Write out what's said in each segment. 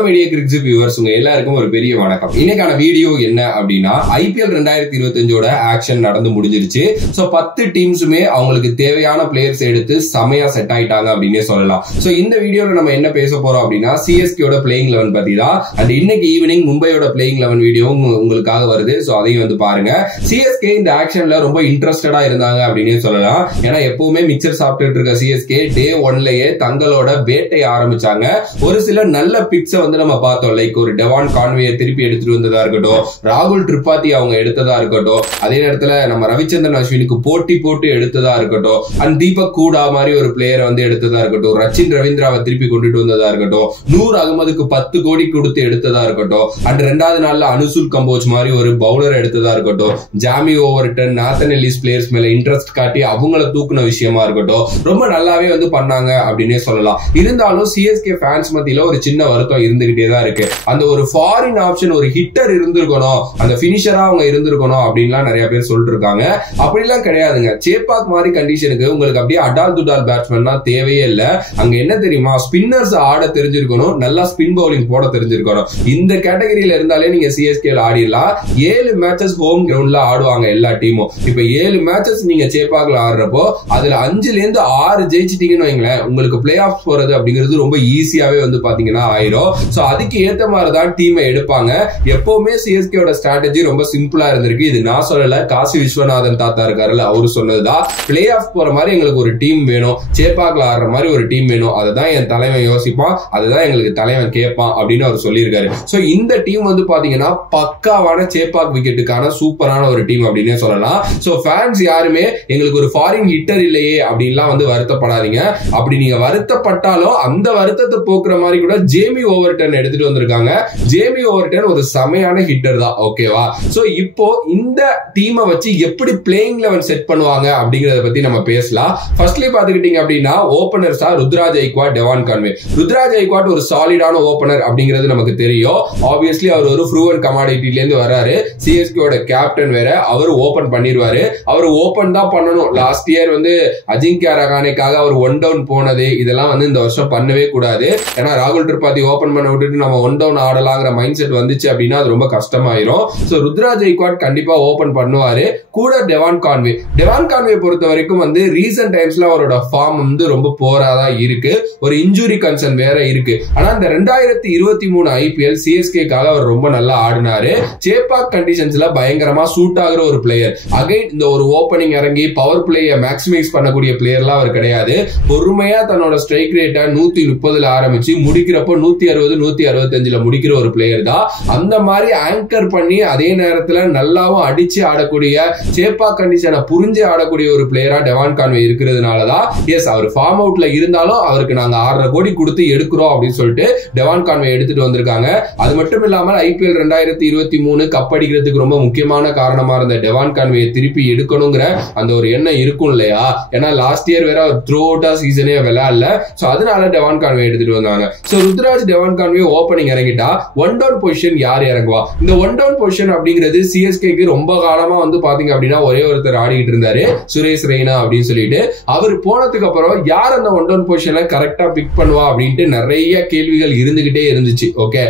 Media கிரிக்ஸ் viewers உங்க எல்லாருக்கும் ஒரு பெரிய வணக்கம். இன்னைக்கான வீடியோ என்ன அப்படின்னா, ஐபிஎல் 2025ஓட ஆக்ஷன் நடந்து முடிஞ்சிருச்சு. சோ 10 டீம்ஸுமே அவங்களுக்கு தேவையான பிளேயர்ஸ் எடுத்து செமையா செட் ஆயிட்டாங்க அப்படின்னே சொல்லலாம். சோ இந்த வீடியோல நம்ம என்ன பேச போறோம் அப்படின்னா, சிஎஸ்கேயோட பிளேயிங் 11 பத்தி தான். அண்ட் இன்னைக்கு ஈவினிங் மும்பையோட பிளேயிங் 11 வீடியோ உங்களுக்காக வருது. சோ அதையும் வந்து பாருங்க. சிஎஸ்கே இந்த ஆக்ஷன்ல ரொம்ப இன்ட்ரெஸ்டடா இருந்தாங்க அப்படின்னே சொல்லலாம். ஏன்னா எப்பவுமே மிக்சர் சாப்பிட்டு இருக்க சிஎஸ்கே டே 1லயே தங்களோட வேட்டை ஆரம்பிச்சாங்க. ஒரு சில நல்ல பிக்ஸ் வந்து நம்ம பார்த்தோம். லைக் ஒரு டெவான் கான்வே திருப்பி எடுத்துட்டு வந்ததா இருக்கட்டும், ராகுல் திரிபாதி அவங்க எடுத்ததா இருக்கட்டும், அதே நேரத்துல நம்ம ரவிச்சந்திரன் அஸ்வினுக்கு போட்டி போட்டு எடுத்ததா இருக்கட்டும், அண்ட் தீபக் கூடா மாதிரி ஒரு பிளேயரை வந்து எடுத்ததா இருக்கட்டும், ரச்சின் ரவீந்திராவை திருப்பி கொண்டுட்டு வந்ததா இருக்கட்டும், நூர் அகமதுக்கு 10 கோடி கொடுத்து எடுத்ததா இருக்கட்டும், அண்ட் 2வது நாள்ல அனுசுல் கம்போஜ் மாதிரி ஒரு பவுலர் எடுத்ததா இருக்கட்டும், ஜாமி ஓவர்டன், நாத்தன் எல்லிஸ் பிளேயர்ஸ் மேல இன்ட்ரெஸ்ட் காட்டி அவங்கள தூக்குன விஷயமா இருக்கட்டும், ரொம்ப நல்லாவே வந்து பண்ணாங்க அப்படின்னே சொல்லலாம். இருந்தாலும் சிஎஸ்கே ஃபேன்ஸ் மத்தியில ஒரு சின்ன வருத்தம் இருந்துகிட்டே தான் இருக்கு. அந்த ஒரு ஃபாரின் ஆப்ஷன், ஒரு ஹிட்டர் இருந்திருக்கணும், அந்த பினிஷரா அவங்க இருந்திருக்கணும் அப்படின்லாம் நிறைய பேர் சொல்லிட்டு இருக்காங்க. அப்படிலாம் கிடையாதுங்க. சேப்பாக் மாதிரி கண்டிஷனுக்கு உங்களுக்கு அப்படியே அடால் துடால் பேட்ஸ்மேன்னா தேவையே இல்லை. அங்க என்ன தெரியுமா, ஸ்பின்னர்ஸ் ஆட தெரிஞ்சிருக்கணும், நல்லா ஸ்பின் பவுலிங் போட தெரிஞ்சிருக்கணும். இந்த கேட்டகரியில இருந்தாலே நீங்க சிஎஸ்கே ஆடிடலாம். 7 மேட்சஸ் ஹோம் கிரவுண்ட்ல ஆடுவாங்க எல்லா டீமும். இப்ப 7 மேட்சஸ் நீங்க சேப்பாக்ல ஆடுறப்போ அதுல 5ல இருந்து 6 ஜெயிச்சிட்டீங்கன்னு வைங்களேன், உங்களுக்கு பிளே ஆஃப் போறது அப்படிங்கிறது ரொம்ப ஈஸியாவே வந்து பாத்தீங்கன்னா ஆயிரும். சோ அதுக்கு ஏத்த மாதிரிதான் டீமை எடுப்பாங்க. எப்பவுமே சிஎஸ்கேயோட ஸ்ட்ராட்டஜி ரொம்ப சிம்பிளா இருந்திருக்கு. இது நான் சொல்லல, காசி விஸ்வநாதன் தாத்தா இருக்காருல்ல, அவரு சொன்னதுதான். பிளே ஆஃப் போற மாதிரி எங்களுக்கு ஒரு டீம் வேணும், சேப்பாக்ல ஆடுற மாதிரி ஒரு டீம் வேணும், அதுதான் என் தலைவன் யோசிப்பான், அதுதான் எங்களுக்கு தலைவன் கேட்பான் அப்படின்னு அவர் சொல்லியிருக்காரு. சோ இந்த டீம் வந்து பாத்தீங்கன்னா பக்காவான சேப்பாக் விக்கெட்டுக்கான சூப்பரான ஒரு டீம் அப்படின்னே சொல்லலாம். சோ ஃபேன்ஸ் யாருமே எங்களுக்கு ஒரு ஃபாரின் ஹிட்டர் இல்லையே அப்படின்லாம் வந்து வருத்தப்படாதீங்க. அப்படி நீங்க வருத்தப்பட்டாலும் அந்த வருத்தத்தை போக்குற மாதிரி கூட ஜேமி ஓவர்டன் எடுத்துட்டு வந்திருக்காங்க. ஜேமி ஓவர்டன் ஒரு செமையான ஹிட்டர் தான், ஓகேவா? சோ இப்போ இந்த டீமை வச்சு எப்படி பிளேயிங் 11 செட் பண்ணுவாங்க அப்படிங்கறத பத்தி நம்ம பேசலாம். ஃபர்ஸ்ட்லி பாத்துக்கிட்டீங்க அப்படின்னா, ஓபனர்ஸா ருத்ராஜ் ஐக்வாட், டெவான் கான்வே. ருத்ராஜ் ஐக்வாட் ஒரு சாலிடான ஓபனர் அப்படிங்கிறது நமக்கு தெரியும். ஆப்வியஸ்லி அவர் ஒரு ப்ரூவன் கமாடிட்டில இருந்து வர்றாரு. சிஎஸ்கேயோட கேப்டன் வேற, அவர் ஓபன் பண்ணிடுவாரு. அவர் ஓபன் தான் பண்ணணும். லாஸ்ட் இயர் வந்து அஜிங்கியா ரஹானேக்காக அவர் ஒன் டவுன் போனது, இதெல்லாம் வந்து இந்த வருஷம் பண்ணவே கூடாது. ஏன்னா ராகுல் திரிபாதி ஓபன் பண்ண விட்டுட்டு நம்ம ஒன் டவுன் ஆடலாங்கிற மைண்ட் செட் வந்துச்சு அப்படின்னா அது ரொம்ப கஷ்டமாயிரும். சோ ருத்ராஜ் ஐக்வாட் கண்டிப்பா ஓபன் பண்ணுவாரு. கூட டெவான் கான்வே. டெவான் கான்வே பொறுத்த வரைக்கும் வந்து ரீசன்ட் டைம்ஸ்ல அவரோட ஃபார்ம் வந்து ரொம்ப போராதான் இருக்கு. ஒரு இன்ஜுரி கன்சர்ன் வேற இருக்கு. ஆனா இந்த 2023 ஐபிஎல் சிஎஸ்கேக்காக அவர் ரொம்ப நல்லா ஆடினாரு. சேப்பாக் கண்டிஷன்ஸ்ல பயங்கரமா சூட் ஆகுற ஒரு பிளேயர். அகைன் இந்த ஒரு ஓபனிங் இறங்கி பவர் பிளேயை மேக்ஸிமைஸ் பண்ணக்கூடிய பிளேயர்லாம் அவர் கிடையாது. பொறுமையா தன்னோட ஸ்ட்ரைக் ரேட்டை 130ல ஆரம்பிச்சு முடிக்கிறப்போ 160 165ல முடிக்கிற ஒரு பிளேயர் தான். அந்த மாதிரி ஆங்கர் பண்ணி அதே நேரத்துல நல்லாவும் அடிச்சு ஆடக்கூடிய, சேப்பாக் கண்டிஷனை புரிஞ்சு ஆடக்கூடிய ஒரு பிளேயரா டெவான் கான்வே இருக்கிறதுனாலதான் எஸ் அவர் ஃபார்ம் அவுட்ல இருந்தாலும் அவருக்கு நாங்க 6.5 கோடி கொடுத்து எடுக்கிறோம் அப்படின்னு சொல்லிட்டு டெவான் கான்வே எடுத்துட்டு வந்திருக்காங்க. அது மட்டும் இல்லாமல் ஐபிஎல் 2023 கப் அடிக்கிறதுக்கு ரொம்ப முக்கியமான காரணமா இருந்த டெவான் கான்வே திருப்பி எடுக்கணுங்கிற அந்த ஒரு எண்ணம் இருக்கும் இல்லையா? ஏன்னா லாஸ்ட் இயர் வேற அவர் த்ரூ அவுட்டா சீசனே விளையாடல. சோ அதனால டெவான் கான்வே எடுத்துட்டு வந்தாங்க. So Ruturaj, Devon Conway opening இறங்கிட்டா ஒன் டவுன் பொசிஷன் யார் இறங்குவா? இந்த ஒன் டவுன் பொசிஷன் அப்படிங்கிறது சிஎஸ்கேக்கு ரொம்ப காலமா வந்து பாத்தீங்க அப்படின்னா ஒரே ஒருத்தர் ஆடிட்டு இருந்தாரு, சுரேஷ் ரெய்னா அப்படின்னு சொல்லிட்டு. அவர் போனதுக்கு அப்புறம் யார் அந்த ஒன் டவுன் பொசிஷன்ல கரெக்டா பிக் பண்ணுவா அப்படின்ட்டு நிறைய கேள்விகள் இருந்துகிட்டே இருந்துச்சு. ஓகே,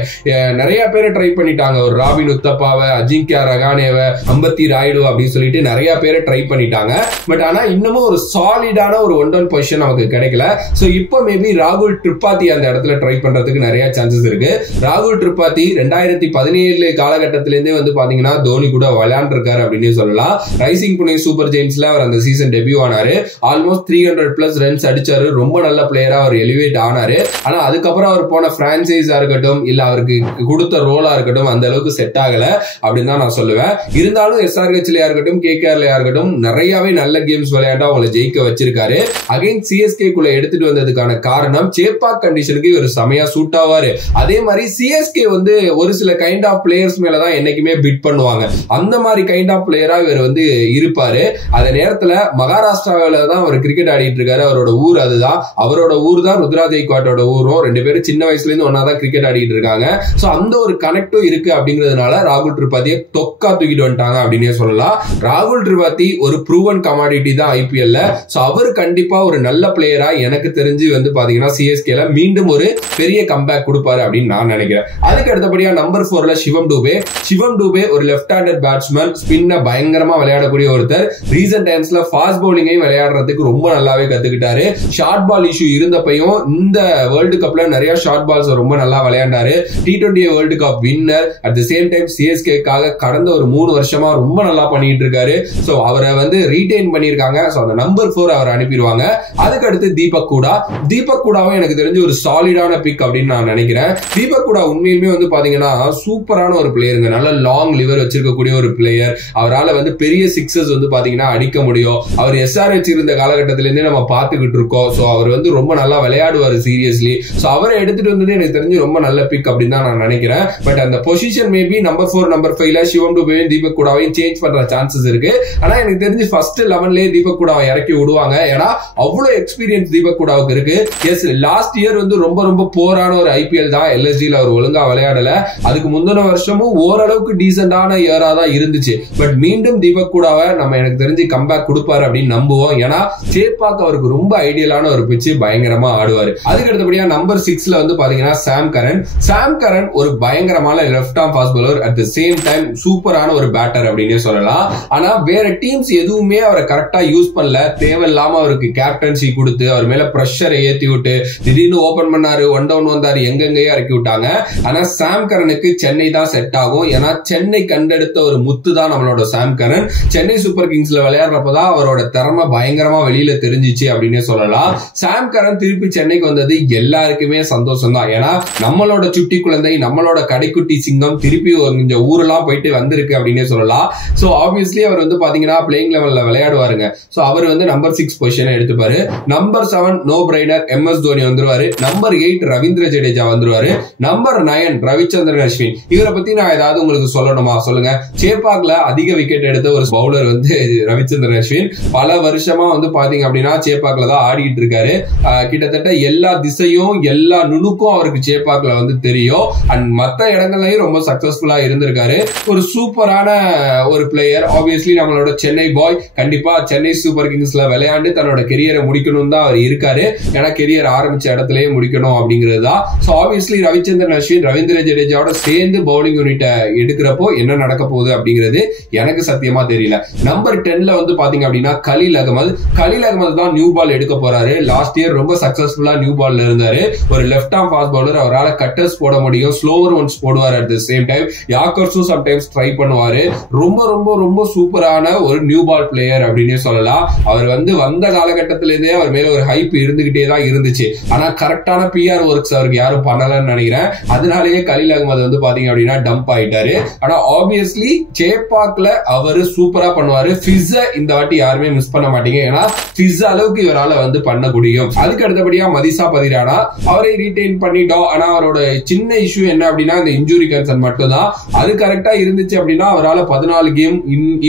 நிறைய பேரை ட்ரை பண்ணிட்டாங்க. ஒரு ராபின் உத்தப்பாவை, அஜிங்கியா ரஹானேவை, அம்பத்தி ராயுடு அப்படின்னு சொல்லிட்டு நிறைய பேரை ட்ரை பண்ணிட்டாங்க. பட் ஆனா இன்னமும் ஒரு சாலிடான ஒரு ஒன் டவுன் பொசிஷன் நமக்கு கிடைக்கல. சோ இப்போ மேபி ராகுல் திரிபாதி அந்த இடத்துல ட்ரை பண்றதுக்கு நிறைய சான்சஸ் இருக்கு. ராகுல் திரிபாதி 2017 காலகட்டத்திலிருந்தே வந்து பாத்தீங்கன்னா தோனி கூட விளையாண்டு இருக்காரு அப்படின்னு சொல்லலாம். ரைசிங் புனே சூப்பர் ஜெயின்ஸ்ல அவர் அந்த சீசன் டெபியூ ஆனாரு. ஆல்மோஸ்ட் 300+ ரன்ஸ் அடிச்சாரு. ரொம்ப நல்ல பிளேயரா அவர் எலிவேட் ஆனாரு. ஆனா அதுக்கப்புறம் அவர் போன பிரான்சைஸா இருக்கட்டும், இல்ல அவருக்கு கொடுத்த ரோலா இருக்கட்டும், அந்த அளவுக்கு செட் ஆகல அப்படின்னு தான் நான் சொல்லுவேன். இருந்தாலும் எஸ்ஆர்ஹெச்லயா இருக்கட்டும், கேகேஆர்லயா இருக்கட்டும், நிறையவே நல்ல கேம்ஸ் விளையாண்டா அவங்களை ஜெயிக்க வச்சிருக்காரு. அகைன் சிஎஸ்கே குள்ள எடுத்துட்டு வந்ததுக்கான காரணம் சேப்பாக் கண்டிஷனுக்கு இவர் செமையா சூட் ஆவாரு. அதே மாதிரி சிஎஸ்கே வந்து ஒரு சில கைண்ட் ஆஃப் பிளேயர்ஸ் மேலதான் என்னைக்குமே பிட் பண்ணுவாங்க. அந்த மாதிரி கைண்ட் ஆஃப் பிளேயரா இவர் வந்து இருப்பாரு. அதே நேரத்துல மகாராஷ்டிராவில தான் அவர் கிரிக்கெட் ஆடிட்டு இருக்காரு. அவரோட ஊர் அதுதான். அவரோட ஊர் தான் ருத்ராஜ் ஐக்வாட்டோட ஊரும். 2 பேரும் சின்ன வயசுல இருந்து ஒன்னாதான் கிரிக்கெட் ஆடிட்டு இருக்காங்க. சோ அந்த ஒரு கனெக்டும் இருக்கு அப்படிங்கிறதுனால ராகுல் திரிபாதியை தொக்கா தூக்கிட்டு வந்துட்டாங்க அப்படின்னே சொல்லலாம். ராகுல் திரிபாதி ஒரு ப்ரூவன் கமாடிட்டி தான் ஐபிஎல்ல. சோ அவர் கண்டிப்பா ஒரு நல்ல பிளேயரா எனக்கு தெரிஞ்சு வந்து பாத்தீங்கன்னா சிஎஸ்கேல மீண்டும் ஒரு பெரிய கம்பேக் கொடுப்பாரு அப்படின்னு நான் நினைக்கிறேன். அதுக்கு அடுத்தபடியா நம்பர் 4ல சிவம் டூபே ஒரு லெஃப்ட் ஹேண்டட் பேட்ஸ்மேன், ஸ்பின்ன பயங்கரமா விளையாடக்கூடிய ஒருத்தர். ரீசன்ட் டைம்ஸ்ல ஃபாஸ்ட் பவுலிங்கையும் விளையாடுறதுக்கு ரொம்ப நல்லாவே கத்துக்கிட்டாரு. ஷார்ட் பால் இஷ்யூ இருந்தப்பையும் இந்த வேர்ல்டு கப்ல நிறைய ஷார்ட் பால்ஸ் ரொம்ப நல்லா விளையாண்டாரு. T20 world cup winner. At the same time சிஎஸ்கேக்காக கடந்த ஒரு 3 வருஷமா ரொம்ப நல்லா பண்ணிட்டு இருக்காரு. சோ அவரை ரீடைன் பண்ணிருக்காங்க. சோ அந்த நம்பர் 4 அவர் அனுப்பிடுவாங்க. அதுக்கு அடுத்து தீபக் கூடாவும் எனக்கு தெரிஞ்சு ஒரு சாலிடான பிக் அப்படின்னு நான் நினைக்கிறேன். தீபக் கூடா உண்மையிலுமே பாத்தீங்கன்னா சூப்பரான ஒரு பிளேயருங்க. நல்ல லாங் லிவர் வச்சிருக்கக்கூடிய ஒரு பிளேயர். அவரால் பெரிய சிக்ஸஸ் பாத்தீங்கன்னா அடிக்க முடியும். அவர் SRH இருந்த காலகட்டத்திலிருந்தே நம்ம பார்த்துக்கிட்டு இருக்கோம். சோ அவர் ரொம்ப நல்லா விளையாடுவாரு சீரியஸ்லி. சோ அவரை எடுத்துட்டு வந்தது எனக்கு தெரிஞ்சு ரொம்ப நல்ல பிக் அப்படின்னு தான் நான் நினைக்கிறேன். பட் அந்த பொசிஷன் மேபி நம்பர் 4 நம்பர் 5ல சிவம் டூபேவையும் தீபக் கூடாவையும் சேஞ்ச் பண்ற சான்சஸ் இருக்கு. ஆனா எனக்கு தெரிஞ்சு ஃபர்ஸ்ட் 11லயே தீபக் கூடாவை இறக்கி விடுவாங்க. ஏன்னா அவ்வளவு எக்ஸ்பீரியன்ஸ் தீபக் கூடாவுக்கு இருக்கு. எஸ், லாஸ்ட் இயர் ரொம்ப போரான ஒரு IPL தான். LSGல அவர் ஒழுங்கா விளையாடல. அதுக்கு முந்தின வருஷமும் ஓரளவுக்கு டீசென்டான இயரா தான் இருந்துச்சு. பட் மீண்டும் தீபக் கூடாவை நம்ம எனக்கு தெரிஞ்சு கம்பேக் கொடுப்பாரு அப்படின்னு நம்புவோம். ஏன்னா சேப்பாக் அவருக்கு ரொம்ப ஐடியலான ஒரு பிச்சு, பயங்கரமா ஆடுவாரு. அதுக்கு அடுத்தபடியா நம்பர் 6ல பாத்தீங்கன்னா சாம் கரன் ஒரு பயங்கரமான left arm fast bowler. At the same time சூப்பரான ஒரு பேட்டர் அப்படின்னே சொல்லலாம். ஆனா வேற டீம்ஸ் எதுவுமே அவரை கரெக்டா யூஸ் பண்ணல. தேவையில்லாம அவருக்கு கேப்டன்சி கொடுத்து அவர் மேல பிரஷரை ஏத்தி விட்டு திடீர்னு ஓபன் பண்ணாரு, 1 டவுன் வந்தாரு, எங்கெங்கேயே இறக்கி விட்டாங்க. ஆனா சாம் கரனுக்கு சென்னை தான் செட் ஆகும். ஏன்னா சென்னை கண்டெடுத்த ஒரு முத்து தான் நம்மளோட சாம் கரன். சென்னை சூப்பர் கிங்ஸ்ல விளையாடுறப்பதான் அவரோட திறமை பயங்கரமா வெளியில தெரிஞ்சிச்சு அப்படின்னே சொல்லலாம். சாம் கரன் திருப்பி சென்னைக்கு வந்தது எல்லாருக்குமே சந்தோஷம் தான். ஏன்னா நம்மளோட சுட்டி குழந்தை, நம்மளோட கடைக்குட்டி சிங்கம் திருப்பி கொஞ்சம் ஊரெல்லாம் போயிட்டு வந்திருக்கு அப்படின்னே சொல்லலாம். சோ ஆப்வியஸ்லி அவர் பாத்தீங்கன்னா பிளேயிங் லெவல்ல விளையாடுவாருங்க. சோ அவர் நம்பர் 6 பொசிஷனை எடுத்துப்பாரு. Number 7 no brainer MS Dhoni வந்துருவாரு. நம்பர் 8 ரவீந்திர ஜடேஜா வந்துருவாரு. நம்பர் 9 ரவிச்சந்திரன் அஸ்வின். இவரை பத்தி நான் ஏதாவது உங்களுக்கு சொல்லணுமா? சொல்லுங்க. சேப்பாக்ல அதிக விக்கெட் எடுத்த ஒரு பவுலர் ரவிச்சந்திரன் அஸ்வின். பல வருஷமா பாத்தீங்க அப்படின்னா சேப்பாக்ல தான் ஆடிட்டு இருக்காரு. கிட்டத்தட்ட எல்லா திசையும் எல்லா நுணுக்கும் அவருக்கு சேப்பாக்ல தெரியும். அண்ட் மத்த இடங்கள்லயும் ரொம்ப சக்சஸ்ஃபுல்லா இருந்திருக்காரு. ஒரு சூப்பரான ஒரு பிளேயர். ஆப்வியஸ்லி நம்மளோட சென்னை பாய். கண்டிப்பா சென்னை சூப்பர் கிங்ஸ்ல விளையாண்டு தன்னோட கெரியரை முடிக்கணும் தான் அவர் இருக்காரு. ஏன்னா கெரியர் ஆரம்பிச்ச இடத்துலயே முடிக்கணும் அப்படிங்கிறது தான். சோ ஆப்வியஸ்லி ரவிச்சந்திரன் அஸ்வின் ரவீந்திர ஜடேஜாவோட சேர்ந்து பவுலிங் யூனிட்டை எடுக்கிறப்போ என்ன நடக்க போகுது அப்படிங்கிறது எனக்கு சத்தியமா தெரியல. நம்பர் 10ல பாத்தீங்க அப்படின்னா கலீல் அகமது தான் நியூ பால் எடுக்க போறாரு. லாஸ்ட் இயர் ரொம்ப சக்சஸ்ஃபுல்லா நியூ பால்ல இருந்தாரு. ஒரு லெஃப்ட் ஆர்ம் ஃபாஸ்ட் பவுலர். அவரால் கட்டர்ஸ் போட முடியும், ஸ்லோவர் ஒன்ஸ் போடுவார். அட் தி சேம் டைம் யாக்கர்ஸும் சம்டைம்ஸ் ட்ரை பண்ணுவாரு. ரொம்ப சூப்பரான ஒரு நியூ பால் பிளேயர் அப்படின்னே சொல்லலாம். அவர் வந்த காலகட்டத்திலேருந்தே அவர் மேல ஒரு ஹைப் இருந்துகிட்டே தான் இருந்துச்சு. ஆனா கரெக்டான PR ஒர்க்ஸ் அவருக்கு யாரும் பண்ணலன்னு நினைக்கிறேன். அதனாலேயே கலீல் அகமது பாத்தீங்க அப்படின்னா டம்ப் ஆயிட்டாரு. ஆனா ஆப்வியஸ்லி சேப்பாக்ல அவரு சூப்பரா பண்ணுவாரு. ஃபிஸ்ஸ இந்த வாட்டி யாருமே மிஸ் பண்ண மாட்டீங்க. ஏன்னா ஃபிஸ் அளவுக்கு இவரால பண்ண முடியும். அதுக்கு அடுத்தபடியா மதிசா பதிரானா அவரை ரீடைன் பண்ணிட்டோம். ஆனா அவரோட சின்ன இஷ்யூ என்ன அப்படின்னா இந்த இன்ஜுரி கன்சர்ன் மட்டும் தான். அது கரெக்டா இருந்துச்சு அப்படின்னா அவரால் 14 game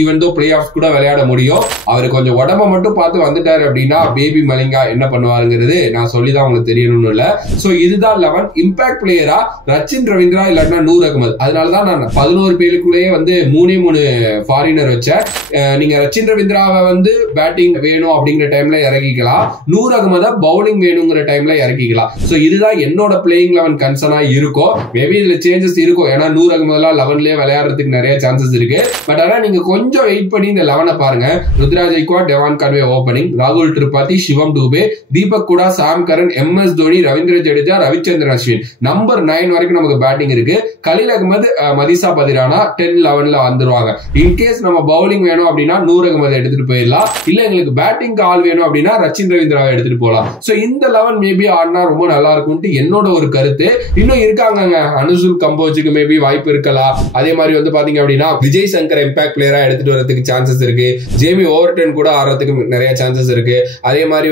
even though play off கூட விளையாட முடியும். அவர் கொஞ்சம் உடம்ப மட்டும் பார்த்து வந்துட்டாரு அப்படின்னா பேபி மலிங்கா என்ன பண்ணுவாருங்கிறது நான் சொல்லிதான் உங்களுக்கு தெரியணும்னு இல்ல. சோ இதுதான் 11. இம்பாக்ட் பிளேயரா ரச்சின் ரவீந்திரா இல்லாட்டினா நூர் அகமது. அதனாலதான் நான் 11 பேருக்குள்ளேயே 3 ஃபாரினர் வச்சேன். நீங்க ரச்சின் ரவீந்திராவை பேட்டிங் வேணும் அப்படிங்கிற டைம்ல இறக்கிக்கலாம். நூர் அகமத பவுலிங் வேணுங்கிற டைம்ல இறக்கிக்கலாம். சோ இதுதான் என்னோட பிளேயிங் 11 கன்சர்னா இருக்கும். மேபி இதுல சேஞ்சஸ் இருக்கும். ஏன்னா நூர் அகமதுலாம் 11லயே விளையாடுறதுக்கு நிறைய சான்சஸ் இருக்கு. பட் ஆனா நீங்க கொஞ்சம் வெயிட் பண்ணி இந்த 11 பாருங்க. Ruturaj Gaikwad, Devon Conway opening, ராகுல் திரிபாதி, சிவம் டூபே, தீபக் கூடா, சாம் கரன், MS தோனி, ரவீந்திர ஜடேஜா, ரவிச்சந்திரன் அஸ்வின். நம்பர் 9 வரைக்கும் நமக்கு பேட்டிங் இருக்கு. கலீல் அகமது, மதிசா பதிரானா 10-11ல வந்துருவாங்க. இன்கேஸ் நம்ம பவுலிங் வேணும் அப்படின்னா நூர் அகமது எடுத்துட்டு போயிடலாம். இல்ல எங்களுக்கு பேட்டிங் ஆள் வேணும் அப்படின்னா ரச்சின் ரவீந்திராவை எடுத்துட்டு போகலாம். சோ இந்த 11 மேபி ஆடினா ரொம்ப நல்லா இருக்கும் என்னோட ஒரு கருத்து. இன்னும் இருக்காங்க அனுசுல் கம்போஜுக்கு மேபி வாய்ப்பு இருக்கலாம். அதே மாதிரி பாத்தீங்க அப்படின்னா விஜய் சங்கர் இம்பாக்ட் பிளேயரா எடுத்துட்டு வரதுக்கு சான்சஸ் இருக்கு. ஜேமி ஓவர்டன் கூட ஆடுறதுக்கு நிறைய சான்சஸ் இருக்கு. அதே மாதிரி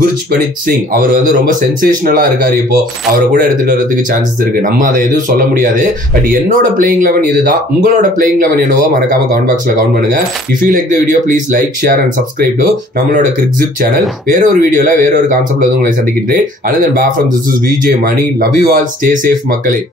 குர்ஜ்பனித் சிங் அவர் ரொம்ப சென்சேஷனலா இருக்காரு. இப்போ அவரை கூட எடுத்துட்டு வரதுக்கு சான்சஸ் இருக்கு. நம்ம அதை எதுவும் சொல்ல முடியாது. பட் என்னோட பிளேயிங் 11 இதுதான். உங்களோட பிளேயிங் 11 என்னவோ மறக்காம கமெண்ட் பாக்ஸ்ல கமெண்ட் பண்ணுங்க. If you like the video please like, share and subscribe to நம்மளோட கிரிக்ஸிப் சேனல். வேற ஒரு வீடியோல வேற ஒரு கான்செப்ட்ல உங்களை சந்திக்கின்றேன். Other than back from this is VJ Money. Love you all. Stay safe மக்களே.